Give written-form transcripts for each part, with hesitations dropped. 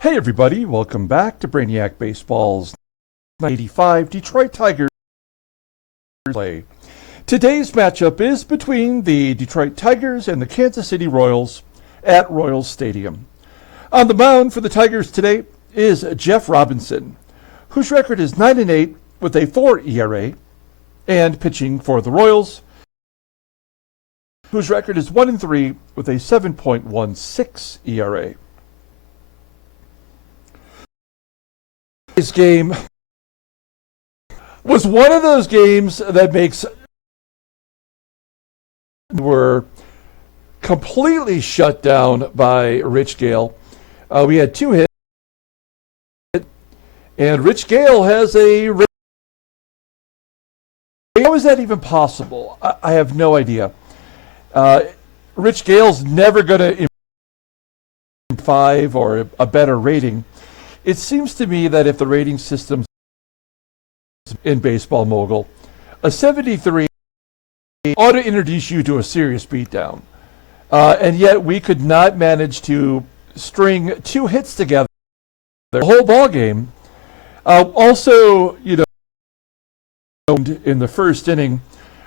Hey everybody, welcome back to Brainiac Baseball's 1985 Detroit Tigers play. Today's matchup is between the Detroit Tigers and the Kansas City Royals at Royals Stadium. On the mound for the Tigers today is Jeff Robinson, whose record is 9-8 with a 4 ERA, and pitching for the Royals, whose record is 1-3 with a 7.16 ERA. This game was one of those games that were completely shut down by Rich Gale. We had 2 hits, and Rich Gale has a... How is that even possible? I have no idea. Rich Gale's never going to improve 5 or a better rating. It seems to me that if the rating system in Baseball Mogul, a 73 ought to introduce you to a serious beatdown. And yet we could not manage to string 2 hits together the whole ball game. Also, in the first inning,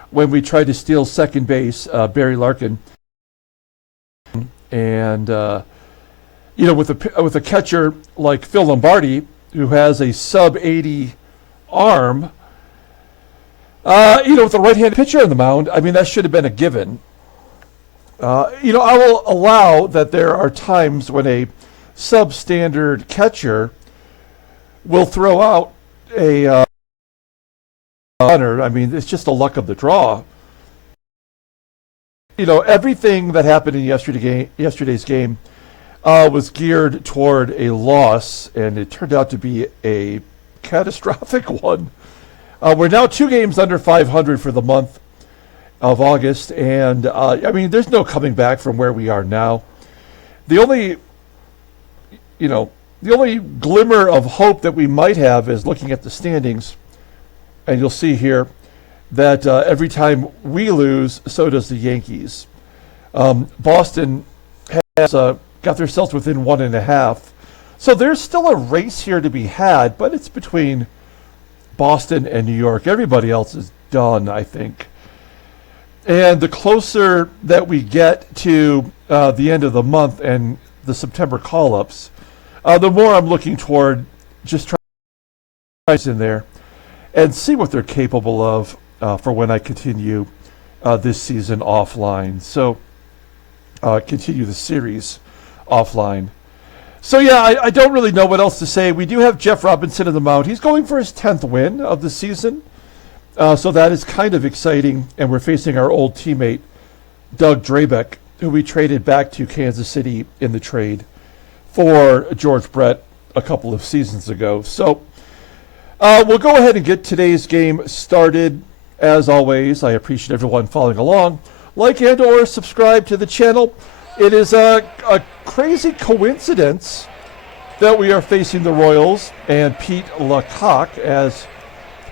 when we tried to steal second base, Barry Larkin, and with a catcher like Phil Lombardi, who has a sub-80 arm, with a right-handed pitcher on the mound, I mean, that should have been a given. I will allow that there are times when a substandard catcher will throw out a runner. I mean, it's just the luck of the draw. Everything that happened in yesterday's game was geared toward a loss, and it turned out to be a catastrophic one. We're now 2 games under 500 for the month of August, and there's no coming back from where we are now. The only glimmer of hope that we might have is looking at the standings, and you'll see here that every time we lose, so does the Yankees. Boston has got themselves within 1.5. So there's still a race here to be had, but it's between Boston and New York. Everybody else is done, I think. And the closer that we get to the end of the month and the September call-ups, the more I'm looking toward just trying to in there and see what they're capable of for when I continue this season offline. So continue the series offline. So yeah, I don't really know what else to say. We do have Jeff Robinson on the mound. He's going for his 10th win of the season. So that is kind of exciting. And we're facing our old teammate, Doug Drabek, who we traded back to Kansas City in the trade for George Brett a couple of seasons ago. So we'll go ahead and get today's game started. As always, I appreciate everyone following along. Like and or subscribe to the channel. It is a crazy coincidence that we are facing the Royals and Pete LaCock, as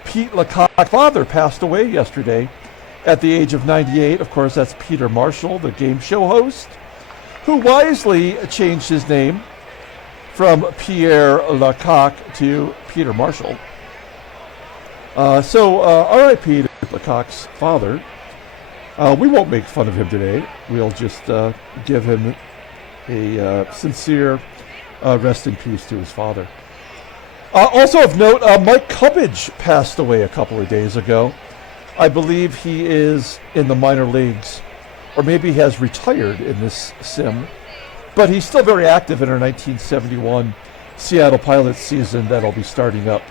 Pete LaCock's father passed away yesterday at the age of 98. Of course, that's Peter Marshall, the game show host, who wisely changed his name from Pierre LaCock to Peter Marshall. So R.I.P. to LaCock's father. We won't make fun of him today. We'll just give him a sincere rest in peace to his father. Also of note, Mike Cubbage passed away a couple of days ago. I believe he is in the minor leagues, or maybe he has retired in this sim. But he's still very active in our 1971 Seattle Pilots season that'll be starting up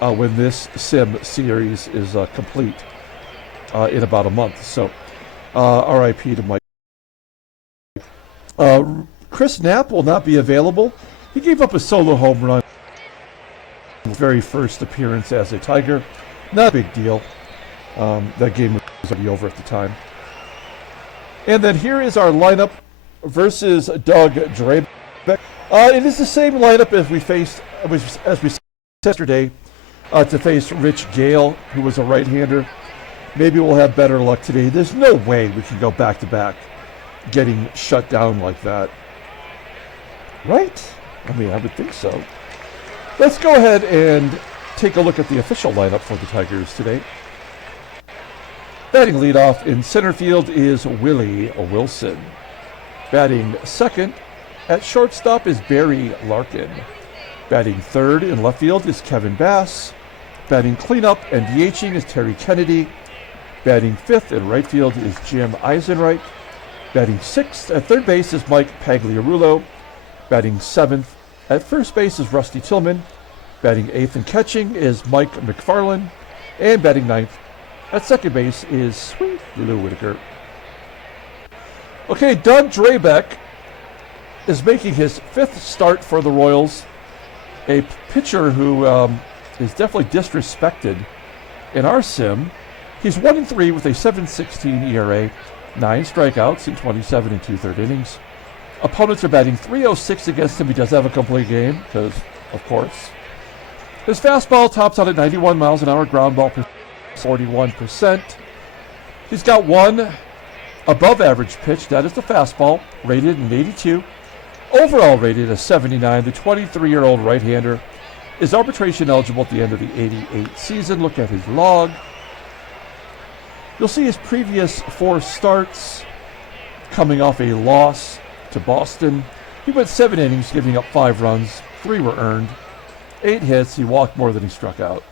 when this sim series is complete. In about a month. So R.I.P. to Mike. Chris Knapp will not be available. He gave up a solo home run in his very first appearance as a Tiger. Not a big deal. That game was already over at the time. And then here is our lineup versus Doug Drabek. It is the same lineup as we faced yesterday to face Rich Gale, who was a right-hander. Maybe we'll have better luck today. There's no way we can go back-to-back getting shut down like that. Right? I mean, I would think so. Let's go ahead and take a look at the official lineup for the Tigers today. Batting leadoff in center field is Willie Wilson. Batting second at shortstop is Barry Larkin. Batting third in left field is Kevin Bass. Batting cleanup and DHing is Terry Kennedy. Batting fifth in right field is Jim EISENREICH. Batting sixth at third base is Mike Pagliarulo. Batting seventh at first base is Rusty Tillman. Batting eighth and catching is Mike McFarlane. And batting ninth at second base is Sweet Lou Whitaker. Okay, Doug Drabek is making his fifth start for the Royals. A pitcher who is definitely disrespected in our sim. He's 1-3 with a 7.16 ERA, 9 strikeouts in 27 2/3 innings. Opponents are batting .306 against him. He does have a complete game, because, of course. His fastball tops out at 91 miles an hour, ground ball 41%. He's got one above average pitch, that is the fastball, rated an 82. Overall rated a 79. The 23-year-old right-hander is arbitration eligible at the end of the 88 season. Look at his log. You'll see his previous 4 starts coming off a loss to Boston. He went 7 innings, giving up 5 runs. 3 were earned. 8 hits. He walked more than he struck out,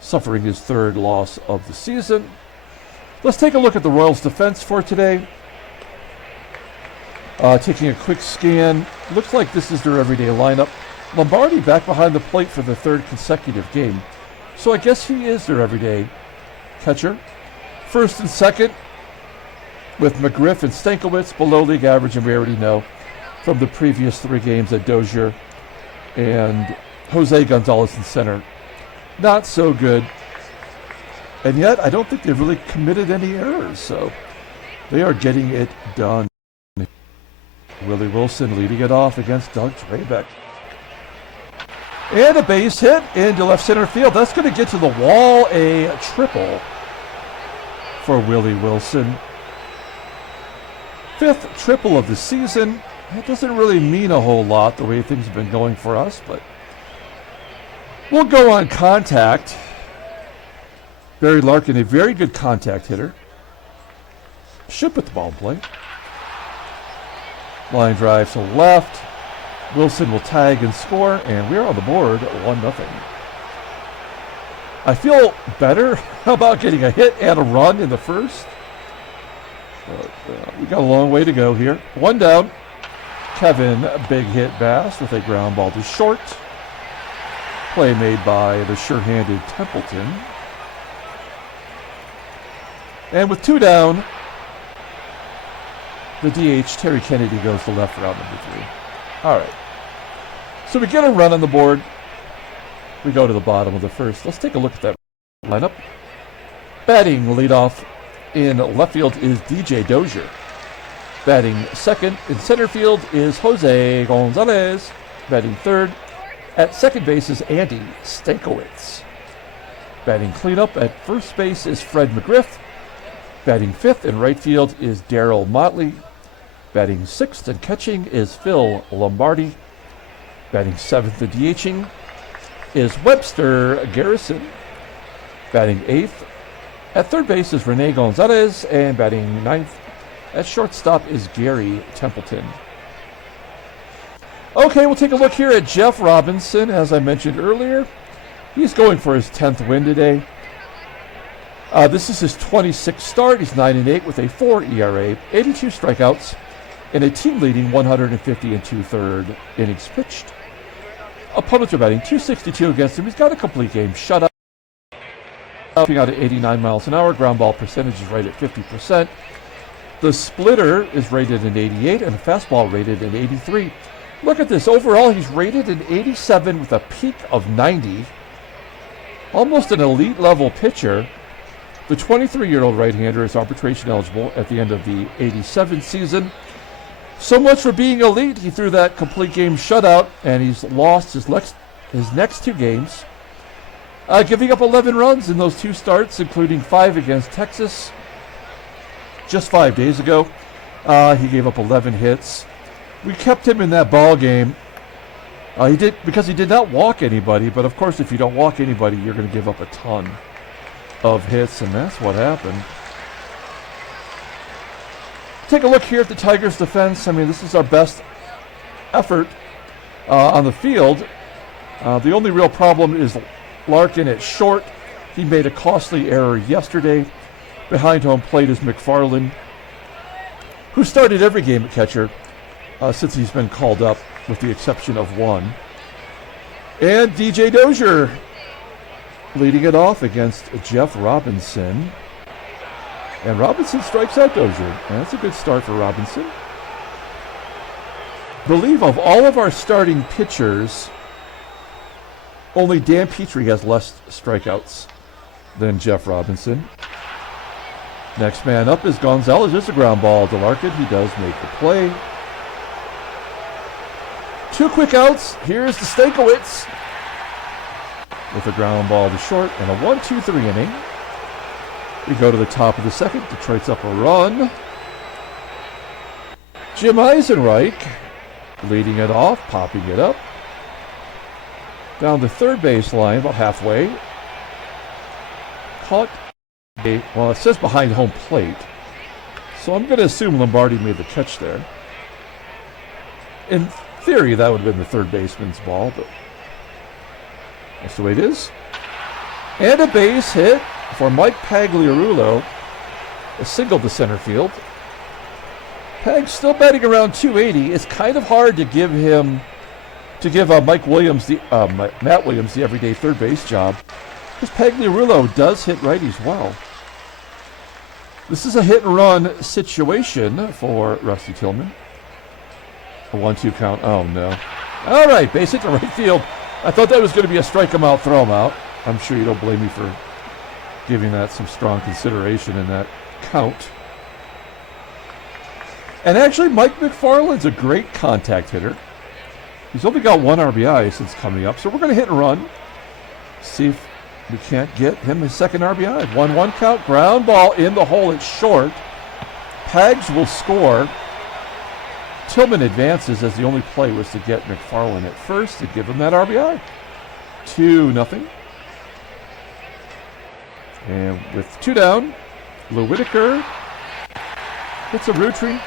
suffering his 3rd loss of the season. Let's take a look at the Royals' defense for today. Taking a quick scan, looks like this is their everyday lineup. Lombardi back behind the plate for the 3rd consecutive game, so I guess he is their everyday catcher. First and second with McGRIFF and Stankiewicz below league average, and we already know from the previous 3 games that DOZIER and Jose Gonzalez in center, not so good. And yet, I don't think they've really committed any errors, so they are getting it done. Willie Wilson leading it off against Doug Drabek. And a base hit into left center field. That's going to get to the wall, a triple for Willie Wilson. 5th triple of the season. That doesn't really mean a whole lot the way things have been going for us, but we'll go on contact. Barry Larkin, a very good contact hitter. Should put the ball in play. Line drive to left. Wilson will tag and score, and we're on the board 1-0. I feel better about getting a hit and a run in the first. But we got a long way to go here. 1 down. Kevin, big hit Bass with a ground ball to short. Play made by the sure-handed Templeton. And with 2 down, the DH, Terry Kennedy, goes to left for out number 3. All right. So we get a run on the board. We go to the bottom of the first. Let's take a look at that lineup. Batting leadoff in left field is DJ DOZIER. Batting second in center field is Jose Gonzalez. Batting third at second base is Andy Stankiewicz. Batting cleanup at first base is Fred McGriff. Batting fifth in right field is Darryl Motley. Batting sixth and catching is Phil Lombardi. Batting seventh and DHing is Webster Garrison. Batting eighth at third base is Rene Gonzalez, and batting ninth at shortstop is Garry Templeton. Okay, we'll take a look here at Jeff Robinson. As I mentioned earlier, he's going for his 10th win today. This is his 26th start. He's 9-8 with a 4 ERA, 82 strikeouts, and a team-leading 150 2/3 innings pitched. Opponents are batting .262 against him. He's got a complete game shutout, out at 89 miles an hour. Ground ball percentage is right at 50%. The splitter is rated an 88, and the fastball rated an 83. Look at this. Overall, he's rated an 87 with a peak of 90. Almost an elite-level pitcher. The 23-year-old right-hander is arbitration eligible at the end of the 87 season. So much for being elite. He threw that complete game shutout, and he's lost his next 2 games, giving up 11 runs in those 2 starts, including 5 against Texas just 5 days ago. He gave up 11 hits. We kept him in that ball game He did, because he did not walk anybody, but of course if you don't walk anybody, you're going to give up a ton of hits, and that's what happened. Take a look here at the Tigers' defense. I mean, this is our best effort on the field. The only real problem is Larkin at short. He made a costly error yesterday. Behind home plate is McFarlane, who started every game at catcher since he's been called up, with the exception of one. And DJ Dozier leading it off against Jeff Robinson. And Robinson strikes out Dozier. And that's a good start for Robinson. Believe of all of our starting pitchers, only Dan Petrie has less strikeouts than Jeff Robinson. Next man up is Gonzalez. There's a ground ball to Larkin. He does make the play. 2 quick outs. Here's the Stankiewicz with a ground ball to short and a 1-2-3 inning. We go to the top of the second. Detroit's up a run. Jim EISENREICH leading it off, popping it up. Down the third base line, about halfway. Caught. Well, it says behind home plate. So I'm going to assume Lombardi made the catch there. In theory, that would have been the third baseman's ball, but that's the way it is. And a base hit for Mike Pagliarulo. A single to center field. Pag's still batting around 280. It's kind of hard to give him, Matt Williams the everyday third base job, because Pagliarulo does hit righties well. This is a hit and run situation for Rusty Tillman. A 1-2 count. Oh no. All right, base hit to right field. I thought that was going to be a strike him out, throw him out. I'm sure you don't blame me for giving that some strong consideration in that count. And actually, Mike McFarlane's a great contact hitter. He's only got 1 RBI since coming up, so we're going to hit and run. See if we can't get him his second RBI. 1-1 count, ground ball in the hole. It's short. Pags will score. Tillman advances, as the only play was to get McFarlane at first to give him that RBI. 2-0. And with 2 down, Whitaker hits a routine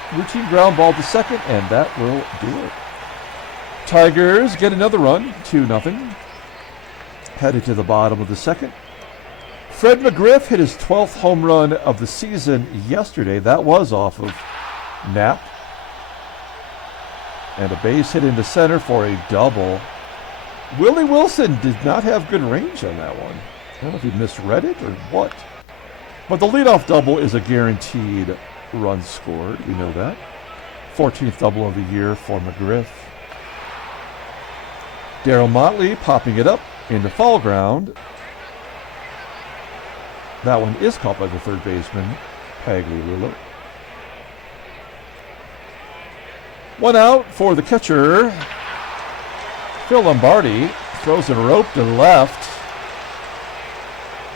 ground ball to second, and that will do it. Tigers get another run, 2-0. Headed to the bottom of the second. Fred McGriff hit his 12th home run of the season yesterday. That was off of Knapp. And a base hit into center for a double. Willie Wilson did not have good range on that one. I don't know if he misread it or what. But the leadoff double is a guaranteed run scored. We know that. 14th double of the year for McGriff. Darryl Motley popping it up into foul ground. That one is caught by the third baseman, Pagliarulo. 1 out for the catcher. Phil Lombardi throws a rope to the left.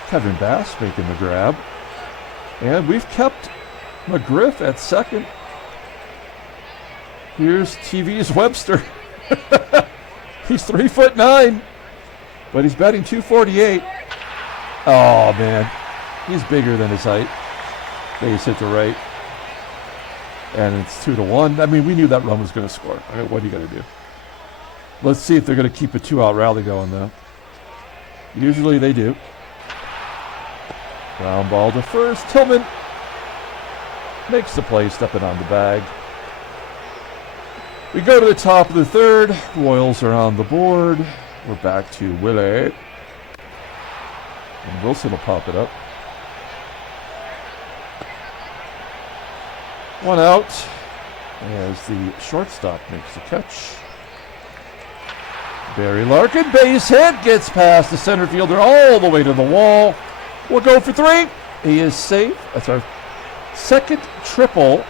Kevin Bass making the grab. And we've kept McGriff at second. Here's TV's Webster. He's 3'9", but he's batting .248. Oh man, he's bigger than his height. Base hit to right, and it's 2-1. I mean, we knew that run was going to score. I mean, what are you going to do? Let's see if they're going to keep a 2-out rally going, though. Usually they do. Ground ball to first. Tillman makes the play, stepping on the bag. We go to the top of the third. Royals are on the board. We're back to Willie. And Wilson will pop it up. 1 out as the shortstop makes the catch. Barry Larkin, base hit, gets past the center fielder all the way to the wall. We'll go for 3. He is safe. That's our second triple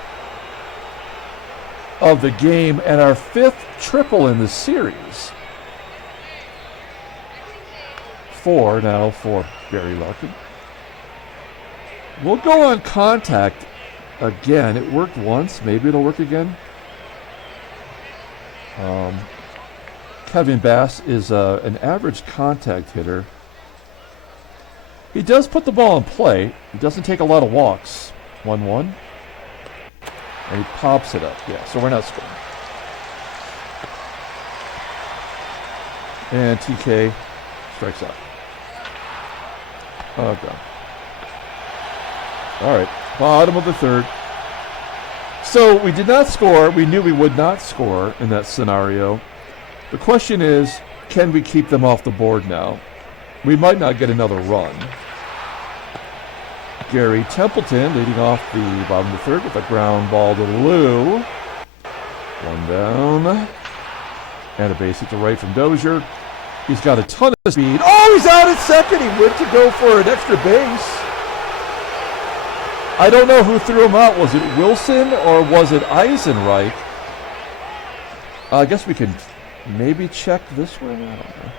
of the game and our 5th triple in the series. 4 now for Barry Larkin. We'll go on contact again. It worked once. Maybe it'll work again. Kevin Bass is an average contact hitter. He does put the ball in play. He doesn't take a lot of walks. 1-1. And he pops it up. Yeah, so we're not scoring. And TK strikes out. Oh, God. All right, bottom of the third. So we did not score. We knew we would not score in that scenario. The question is, can we keep them off the board now? We might not get another run. Garry Templeton leading off the bottom of the third with a ground ball to Lou. One down. And a base hit to right from Dozier. He's got a ton of speed. Oh, he's out at second. He went to go for an extra base. I don't know who threw him out. Was it Wilson or was it EISENREICH? I guess we can maybe check this one. I don't know.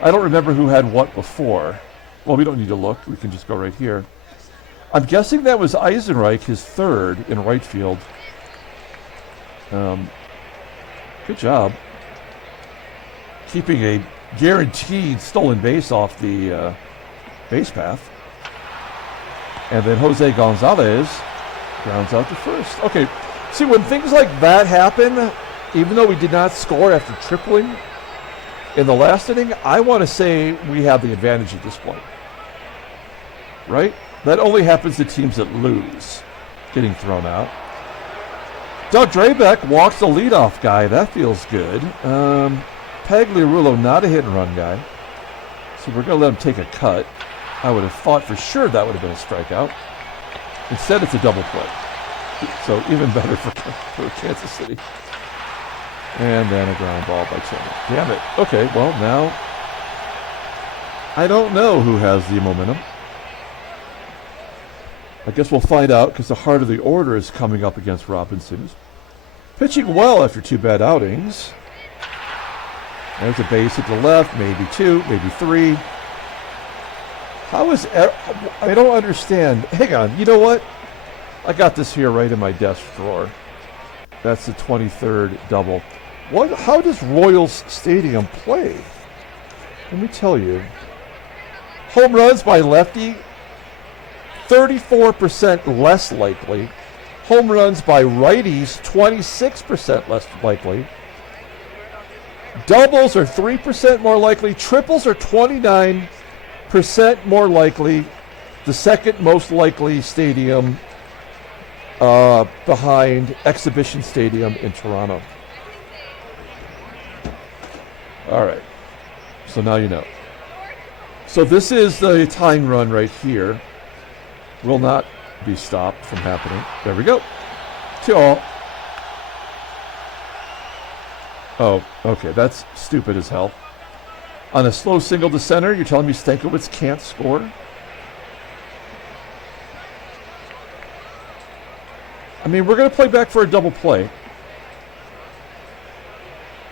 I don't remember who had what before. Well, we don't need to look. We can just go right here. I'm guessing that was EISENREICH, his third in right field. Good job. Keeping a guaranteed stolen base off the base path. And then Jose Gonzalez grounds out to first. Okay, see, when things like that happen, even though we did not score after tripling in the last inning, I want to say we have the advantage at this point. Right? That only happens to teams that lose, getting thrown out. Doug Drabek walks the leadoff guy. That feels good. Pagliarulo, not a hit and run guy. So we're going to let him take a cut. I would have thought for sure that would have been a strikeout. Instead, it's a double play. So even better for Kansas City. And then a ground ball by Chandler. Damn it. Okay, well, now I don't know who has the momentum. I guess we'll find out because the heart of the order is coming up against Robinson. He's pitching well after 2 bad outings. There's a base at the left, maybe 2, maybe 3. How is... I don't understand. Hang on, you know what? I got this here right in my desk drawer. That's the 23rd double. How does Royals Stadium play? Let me tell you. Home runs by lefty, 34% less likely. Home runs by righties, 26% less likely. Doubles are 3% more likely. Triples are 29% more likely. The second most likely stadium behind Exhibition Stadium in Toronto. All right. So now you know. So this is the tying run right here. Will not be stopped from happening. There we go. 2-all. Oh, okay. That's stupid as hell. On a slow single to center, you're telling me Stankiewicz can't score? I mean, we're going to play back for a double play.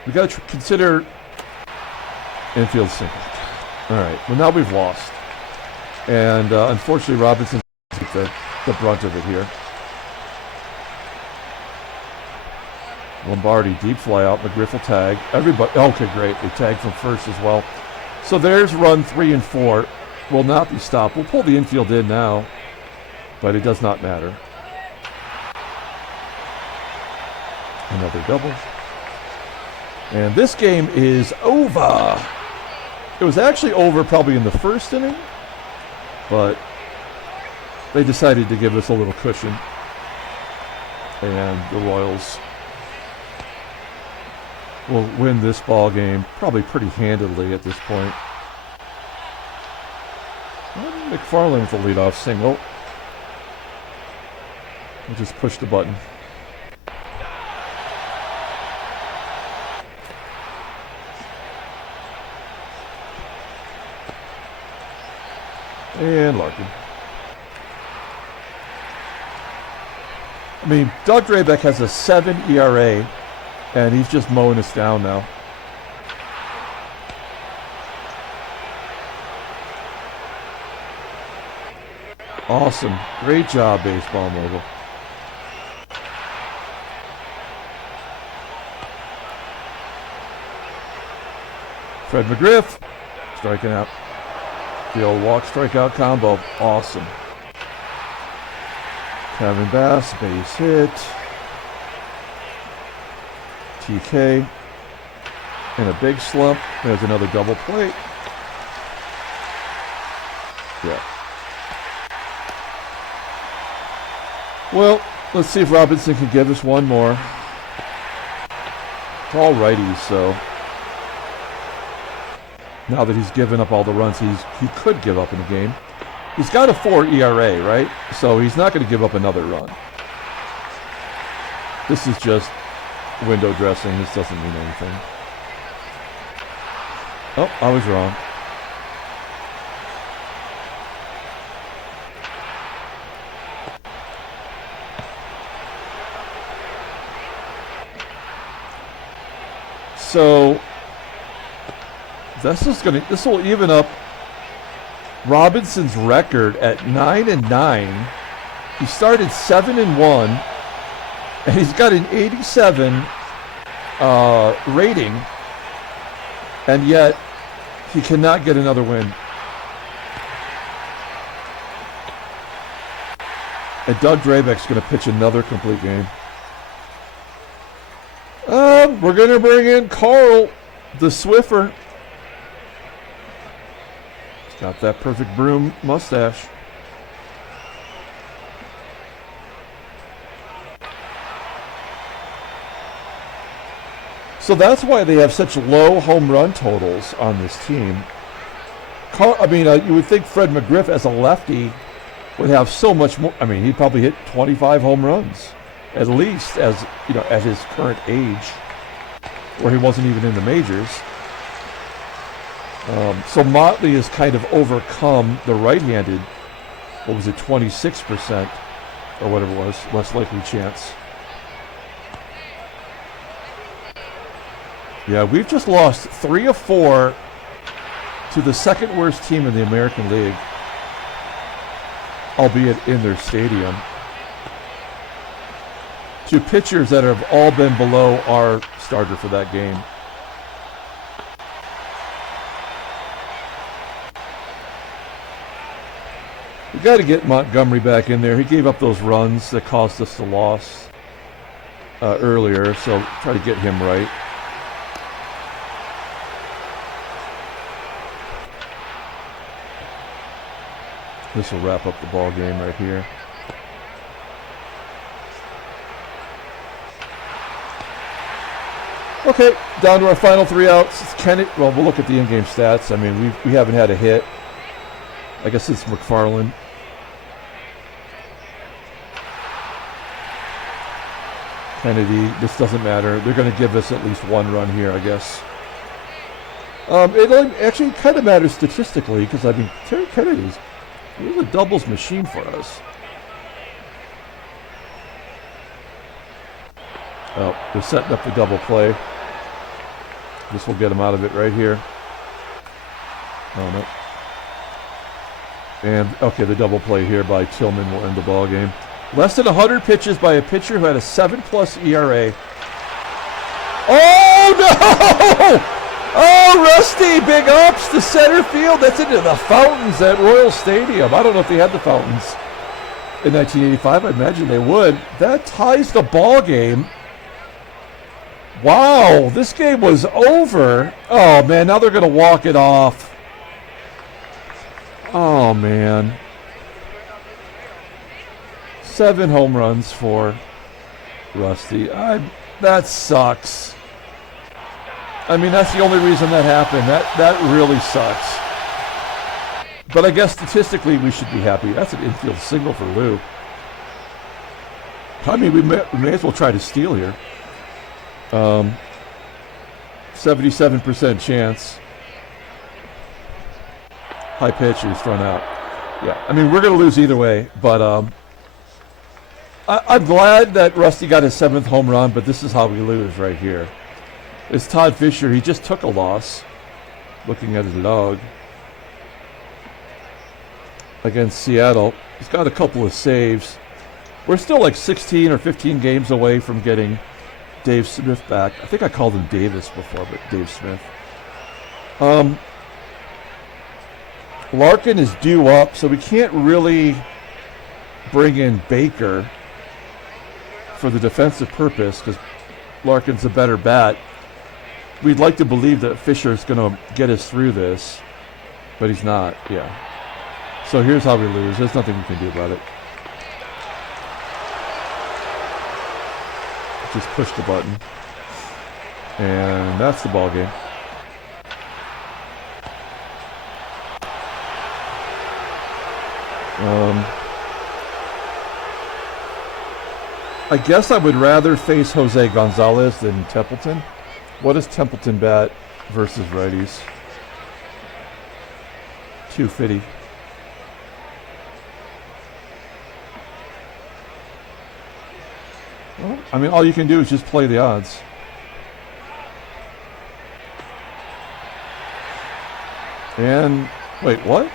We got to consider infield single. All right. Well, now we've lost. And unfortunately, Robinson took the brunt of it here. Lombardi, deep fly out. McGRIFF will tag. Everybody. Okay, great. They tagged from first as well. So there's run 3 and 4. Will not be stopped. We'll pull the infield in now, but it does not matter. Another double. And this game is over. It was actually over probably in the first inning, but they decided to give us a little cushion. And the Royals will win this ball game probably pretty handedly at this point. McFarlane with the leadoff single. We'll just push the button. And Larkin. I mean, Doug Drabek has a 7 ERA, and he's just mowing us down now. Awesome. Great job, baseball mogul. Fred McGriff striking out. The old walk strikeout combo. Awesome. Kevin Bass, base hit. TK. In a big slump. There's another double play. Yeah. Well, let's see if Robinson can give us one more. It's all righties, so now that he's given up all the runs he could give up in the game. He's got a 4 ERA, right? So he's not going to give up another run. This is just window dressing. This doesn't mean anything. Oh, I was wrong. So this will even up Robinson's record at 9-9. He started 7-1, and he's got an 87 rating, and yet he cannot get another win. And Doug Drabek's going to pitch another complete game. We're going to bring in Carl, the Swiffer. He's got that perfect broom mustache. So that's why they have such low home run totals on this team. You would think Fred McGriff as a lefty would have so much more. I mean, he'd probably hit 25 home runs at least, as you know, at his current age, where he wasn't even in the majors. So Motley has kind of overcome the right-handed, what was it, 26% or whatever it was, less likely chance. Yeah, we've just lost 3 of 4 to the second worst team in the American League, albeit in their stadium. To pitchers that have all been below our starter for that game. We got to get Montgomery back in there. He gave up those runs that caused us the loss earlier, so try to get him right. This will wrap up the ball game right here. Okay, down to our final 3 outs. It's Kennedy. Well, we'll look at the in-game stats. I mean, we haven't had a hit. I guess it's McFarlane. Kennedy. This doesn't matter. They're going to give us at least 1 run here, I guess. It actually kind of matters statistically because, I mean, Terry Kennedy's a doubles machine for us. Oh, they're setting up the double play. This will get him out of it right here. Oh, no. And, okay, the double play here by Tillman will end the ball game. Less than 100 pitches by a pitcher who had a 7+ ERA. Oh, no! Oh, Rusty, big ups to center field. That's into the fountains at Royal Stadium. I don't know if they had the fountains in 1985. I imagine they would. That ties the ball game. Wow, this game was over. Oh, man, now they're going to walk it off. Oh, man. 7 home runs for Rusty. That sucks. I mean, that's the only reason that happened. That really sucks. But I guess statistically we should be happy. That's an infield single for Lou. I mean, we may as well try to steal here. 77% chance. High pitch is thrown out. Yeah, I mean, we're going to lose either way, but I'm glad that Rusty got his 7th home run, but this is how we lose right here. It's Todd Fisher. He just took a loss, looking at his log, against Seattle. He's got a couple of saves. We're still like 16 or 15 games away from getting Dave Smith back. I think I called him Davis before, but Dave Smith. Larkin is due up, so we can't really bring in Baker for the defensive purpose because Larkin's a better bat. We'd like to believe that Fisher's going to get us through this, but he's not. Yeah. So here's how we lose. There's nothing we can do about it. Just push the button. And that's the ball game. I guess I would rather face Jose Gonzalez than Templeton. What does Templeton bat versus righties? 250. Well, I mean, all you can do is just play the odds. And, wait, what?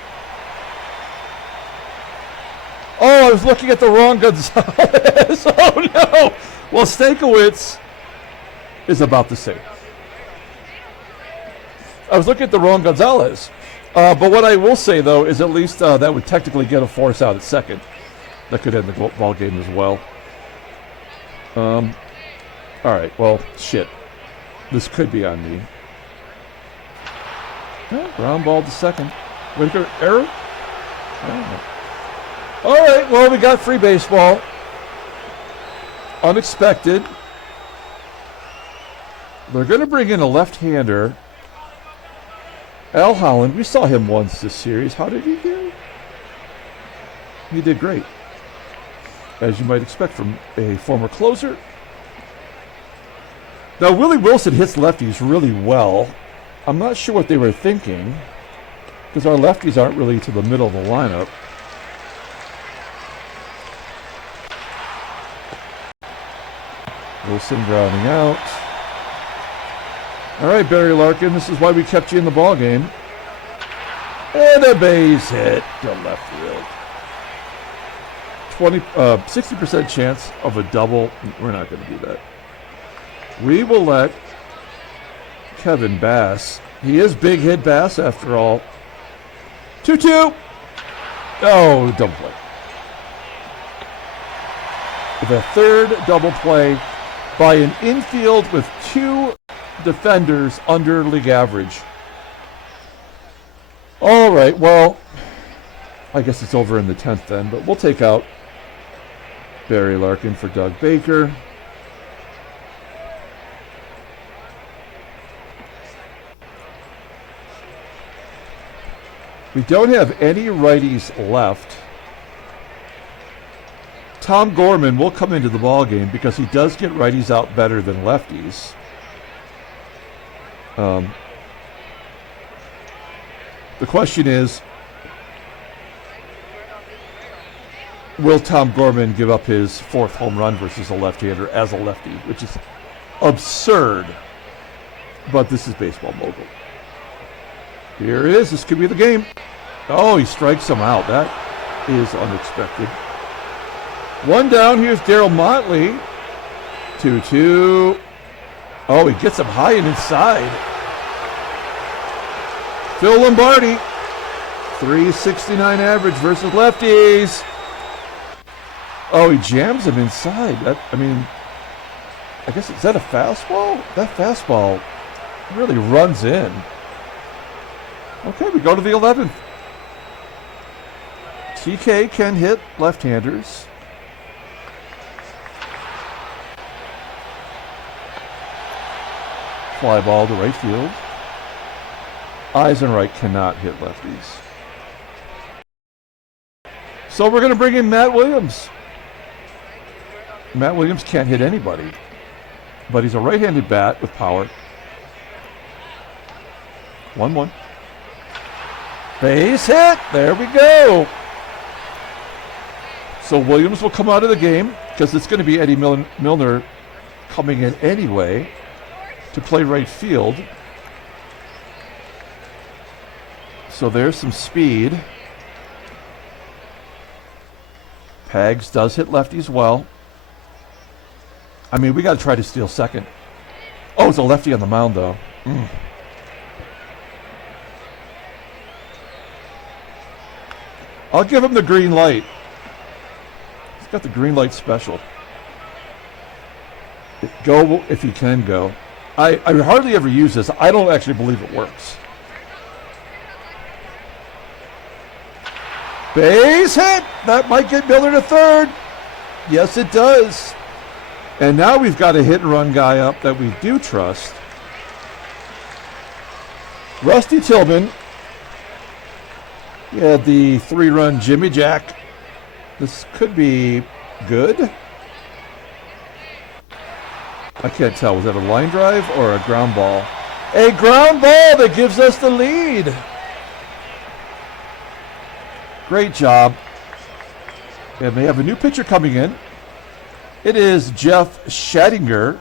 Oh, I was looking at the wrong Gonzalez. Oh, no. Well, Stankiewicz is about the same. I was looking at the wrong Gonzalez. But what I will say, though, is at least that would technically get a force out at second. That could end the ball game as well. All right, well, shit. This could be on me. Oh, ground ball to second. Whitaker, error? Oh. All right, well, we got free baseball. Unexpected. They're going to bring in a left-hander. Al Holland, we saw him once this series. How did he do? He did great, as you might expect from a former closer. Now, Willie Wilson hits lefties really well. I'm not sure what they were thinking, because our lefties aren't really to the middle of the lineup. Wilson grounding out. All right, Barry Larkin, this is why we kept you in the ball game. And a base hit to left field. 60% chance of a double. We're not going to do that. We will let Kevin Bass. He is big hit Bass after all. 2-2. Oh, double play. The third double play by an infield with two defenders under league average. All right, well, I guess it's over in the 10th then, but we'll take out Barry Larkin for Doug Baker. We don't have any righties left. Tom Gorman will come into the ball game because he does get righties out better than lefties. The question is, will Tom Gorman give up his fourth home run versus a left-hander as a lefty, which is absurd. But this is Baseball Mogul. Here it is. This could be the game. Oh, he strikes him out. That is unexpected. One down. Here's Darryl Motley. 2-2. Oh, he gets him high and inside. Phil Lombardi. 369 average versus lefties. Oh, he jams him inside. I guess, is that a fastball? That fastball really runs in. Okay, we go to the 11th. TK can hit left-handers. Fly ball to right field. EISENREICH cannot hit lefties. So we're going to bring in Matt Williams. Matt Williams can't hit anybody, but he's a right-handed bat with power. 1-1. Base hit. There we go. So Williams will come out of the game because it's going to be Eddie Milner coming in anyway to play right field. So there's some speed. Pags does hit lefties well. I mean, we got to try to steal second. Oh, it's a lefty on the mound, though. I'll give him the green light. He's got the green light special. Go if you can go. I hardly ever use this. I don't actually believe it works. Base hit! That might get Miller to third. Yes, it does. And now we've got a hit and run guy up that we do trust. Rusty Tillman. He had the 3-run Jimmy Jack. This could be good. I can't tell. Was that a line drive or a ground ball? A ground ball that gives us the lead. Great job. And they have a new pitcher coming in. It is Jeff Schattinger.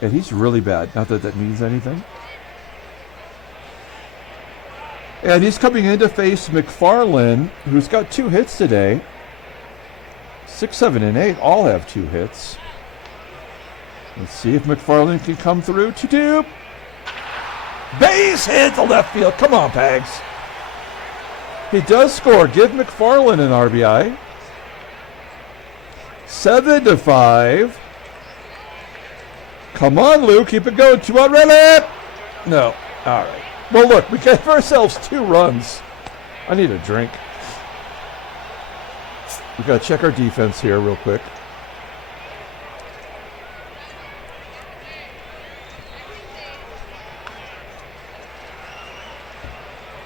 And he's really bad. Not that that means anything. And he's coming in to face McFarlane, who's got 2 hits today. 6, 7, and 8 all have 2 hits. Let's see if McFarlane can come through to do. Base hit to left field. Come on, Pags. He does score. Give McFarlane an RBI. 7-5. Come on, Lou. Keep it going. 2 out, Rene. No. All right. Well, look, we gave ourselves 2 runs. I need a drink. We've got to check our defense here real quick.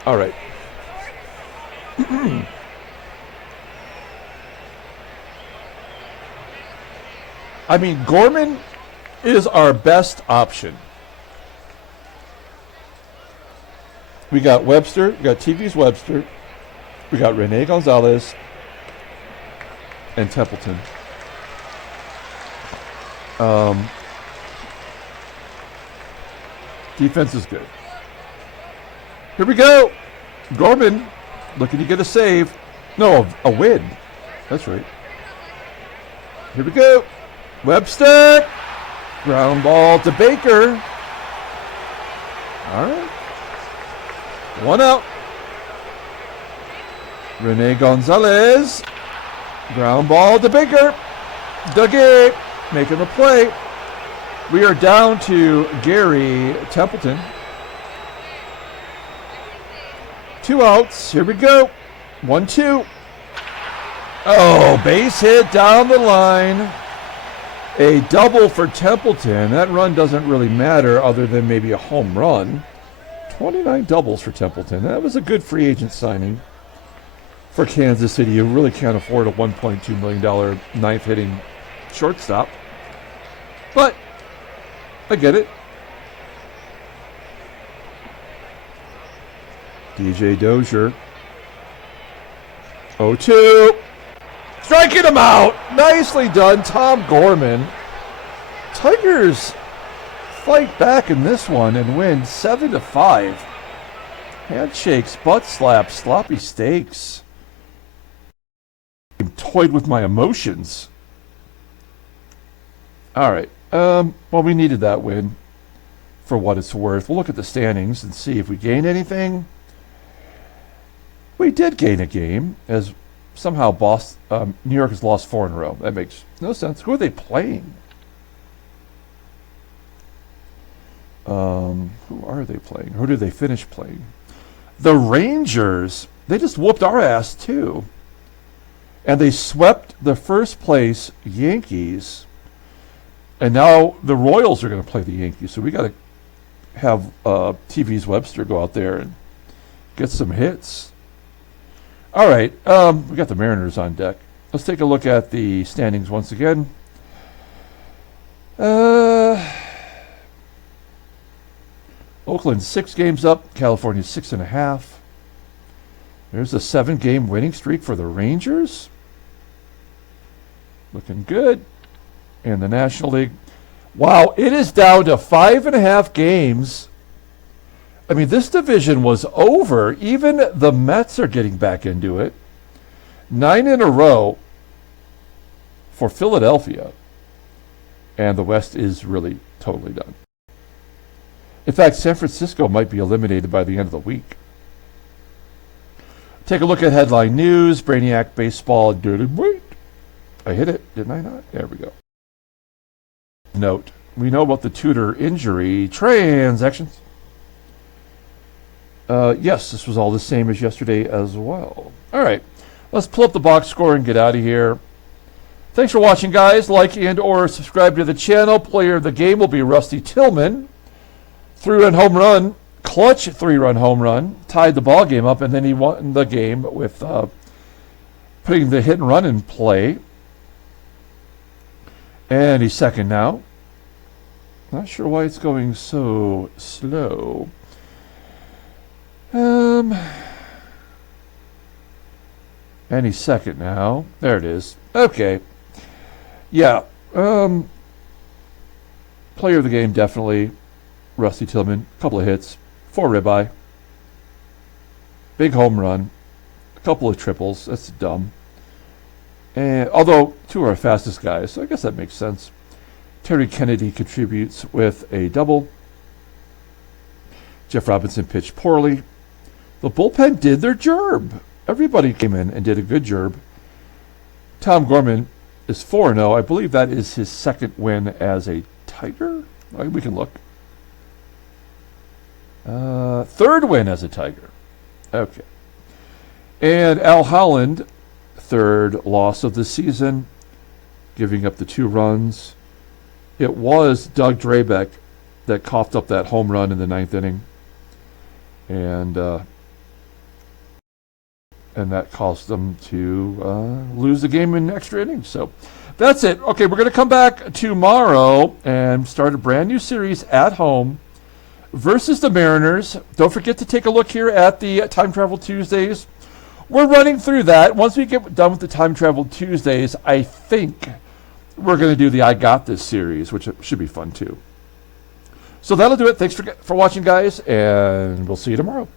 All right. I mean, Gorman is our best option. We got Webster. We got TV's Webster. We got Rene Gonzalez. And Templeton. Defense is good. Here we go. Gorman looking to get a save. No, a win. That's right. Here we go. Webster. Ground ball to Baker. All right. 1 out. Rene Gonzalez. Ground ball to Baker. Dougie making the play. We are down to Garry Templeton. 2 outs. Here we go. 1-2. Oh, base hit down the line. A double for Templeton. That run doesn't really matter other than maybe a home run. 29 doubles for Templeton. That was a good free agent signing for Kansas City. You really can't afford a $1.2 million ninth hitting shortstop. But I get it. DJ Dozier. 0-2. Striking him out. Nicely done, Tom Gorman. Tigers fight back in this one and win 7-5. Handshakes, butt slaps, sloppy steaks. I'm toyed with my emotions. All right. Well, we needed that win for what it's worth. We'll look at the standings and see if we gain anything. We did gain a game, as somehow New York has lost 4 in a row. That makes no sense. Who are they playing? Who are they playing? Who did they finish playing? The Rangers. They just whooped our ass, too. And they swept the first place Yankees. And now the Royals are going to play the Yankees. So we got to have TV's Webster go out there and get some hits. All right. We got the Mariners on deck. Let's take a look at the standings once again. Oakland 6 games up. California 6.5. There's a 7-game winning streak for the Rangers. Looking good. And the National League. Wow, it is down to 5.5 games. I mean, this division was over. Even the Mets are getting back into it. 9 in a row for Philadelphia. And the West is really totally done. In fact, San Francisco might be eliminated by the end of the week. Take a look at headline news. Brainiac baseball. Wait. I hit it, didn't I not? There we go. Note. We know about the Tudor injury. Transactions. Yes, this was all the same as yesterday as well. All right. Let's pull up the box score and get out of here. Thanks for watching, guys. Like and or subscribe to the channel. Player of the game will be Rusty Tillman. 3-run home run. Clutch 3-run home run. Tied the ball game up, and then he won the game with putting the hit and run in play. And he's second now. Not sure why it's going so slow. And he's second now. There it is. Okay. Yeah. Player of the game, definitely. Rusty Tillman. Couple of hits. 4 ribeye. Big home run. A couple of triples. That's dumb. And although 2 are our fastest guys, so I guess that makes sense. Terry Kennedy contributes with a double. Jeff Robinson pitched poorly. The bullpen did their job. Everybody came in and did a good job. Tom Gorman is 4-0. I believe that is his second win as a Tiger. We can look. Third win as a Tiger. Okay. And Al Holland, third loss of the season, giving up the 2 runs. It was Doug Drabek that coughed up that home run in the 9th inning. And that caused them to lose the game in extra innings. So that's it. Okay, we're going to come back tomorrow and start a brand new series at home versus the Mariners. Don't forget to take a look here at the Time Travel Tuesdays. We're running through that. Once we get done with the Time Travel Tuesdays, I think we're going to do the I Got This series, which should be fun too. So that'll do it. Thanks for watching, guys, and we'll see you tomorrow.